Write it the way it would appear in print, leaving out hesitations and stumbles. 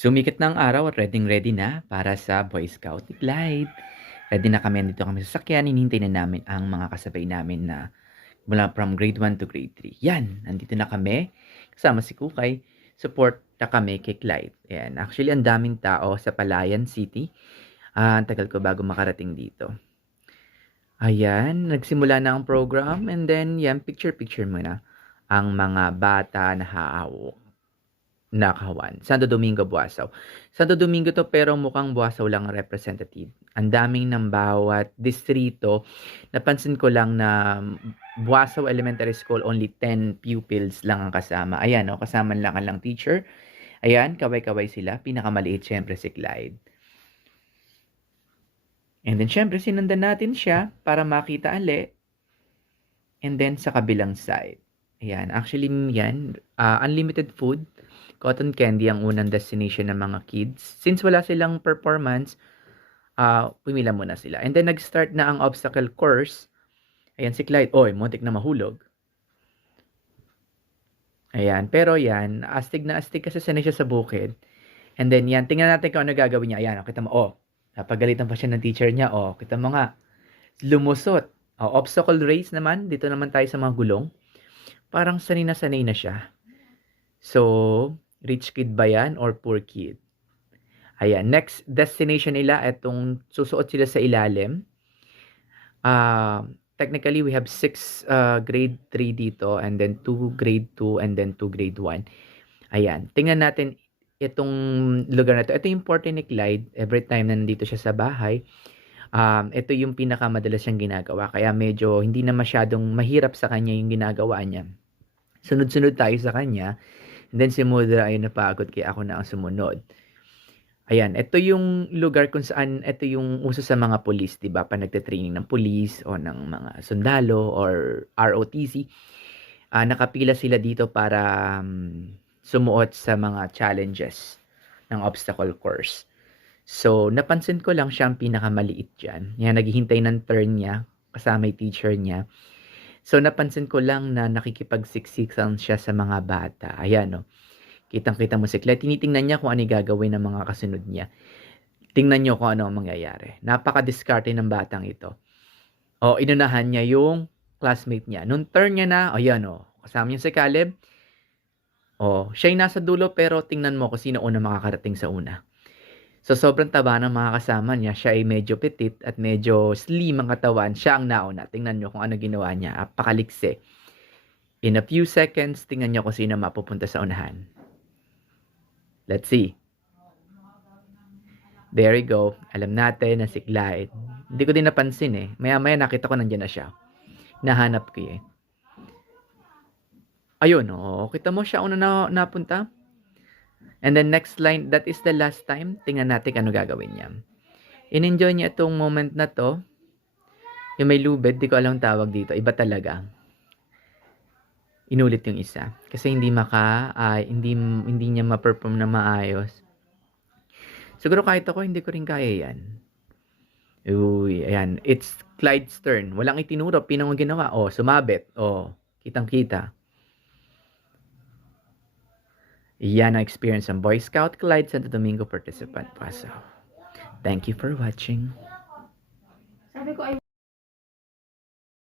Sumikat na ang araw at ready na para sa Boy Scout ni Clyde. Ready na kami, nandito kami sa sakyan, hinihintay na namin ang mga kasabay namin na mula from grade 1 to grade 3. Yan, nandito na kami, kasama si Kukay, support na kami kay Clyde. Yan, actually ang daming tao sa Palayan City. Ang tagal ko bago makarating dito. Ayan, nagsimula na ang program and then yan, picture-picture muna ang mga bata na hahawak. Nakawan. Santo Domingo, Buasaw. Santo Domingo to pero mukhang Buasaw lang ang representative. Ang daming ng bawat distrito. Napansin ko lang na Buasaw Elementary School, only 10 pupils lang ang kasama. Ayan, kasama lang ang teacher. Ayan, kaway-kaway sila. Pinakamaliit syempre si Clyde. And then syempre sinundan natin siya para makita ali. And then sa kabilang side. Ayan, actually yan, unlimited food. Cotton candy ang unang destination ng mga kids. Since wala silang performance, pumila muna sila. And then nag-start na ang obstacle course. Ayan si Clyde, muntik na mahulog. Ayan, pero yan, astig na astig kasi sanay siya sa bukid. And then yan, tingnan natin kung ano gagawin niya. Ayan, kita mo, napagalitan pa siya ng teacher niya. Kita mo nga, lumusot. Obstacle race naman, dito naman tayo sa mga gulong. Parang sanay na siya. So, rich kid ba yan or poor kid? Ayan, next destination nila, itong susuot sila sa ilalim. Technically, we have 6 grade 3 dito, and then 2 grade 2, and then 2 grade 1. Ayan, tingnan natin itong lugar na ito. Ito yung Porte ni Clyde. Every time na nandito siya sa bahay, ito yung pinakamadalas siyang ginagawa. Kaya medyo hindi na masyadong mahirap sa kanya yung ginagawa niya. Sunod-sunod tayo sa kanya. And then si Mudra ay napagod kaya ako na ang sumunod. Ayan, ito yung lugar kung saan ito yung uso sa mga police, 'di ba? Pa nagte-training ng police o ng mga sundalo or ROTC. Nakapila sila dito para sumuot sa mga challenges ng obstacle course. So, napansin ko lang siya ang pinakamaliit diyan. Yan, naghihintay ng turn niya kasama yung teacher niya. So, napansin ko lang na nakikipagsiksikan siya sa mga bata. Ayan, kitang-kita mo si Clyde. Tinitingnan niya kung ano gagawin ng mga kasunod niya. Tingnan niyo kung ano ang mangyayari. Napaka-diskarte ng batang ito. Inunahan niya yung classmate niya. Nung turn niya na, ayan, kasama niya si Caleb. Siya yung nasa dulo pero tingnan mo kung sino una makakarating sa una. So, sobrang taba ng mga kasama niya. Siya ay medyo petit at medyo slim ang katawan. Siya ang nauna. Tingnan niyo kung ano ginawa niya. Apakaliksi. In a few seconds, tingnan niyo kung sino mapupunta sa unahan. Let's see. There we go. Alam natin na si Clyde. Hindi ko din napansin eh. Maya-maya nakita ko nandiyan na siya. Nahanap ko eh. Ayun, kita mo siya una na napunta. And then next line, that is the last time. Tingnan natin ano gagawin niya. In-enjoy niya itong moment na to. Yung may lubid, di ko alam tawag dito. Iba talaga. Inulit yung isa. Kasi hindi niya ma-perform na maayos. Siguro kahit ako, hindi ko rin kaya yan. Uy, ayan. It's Clyde's turn. Walang itinuro. Pinang ginawa. Sumabit. Kitang-kita. Yan ang experience ng Boy Scout Clyde Santo Domingo participant. Thank you for watching. Sabi ko ay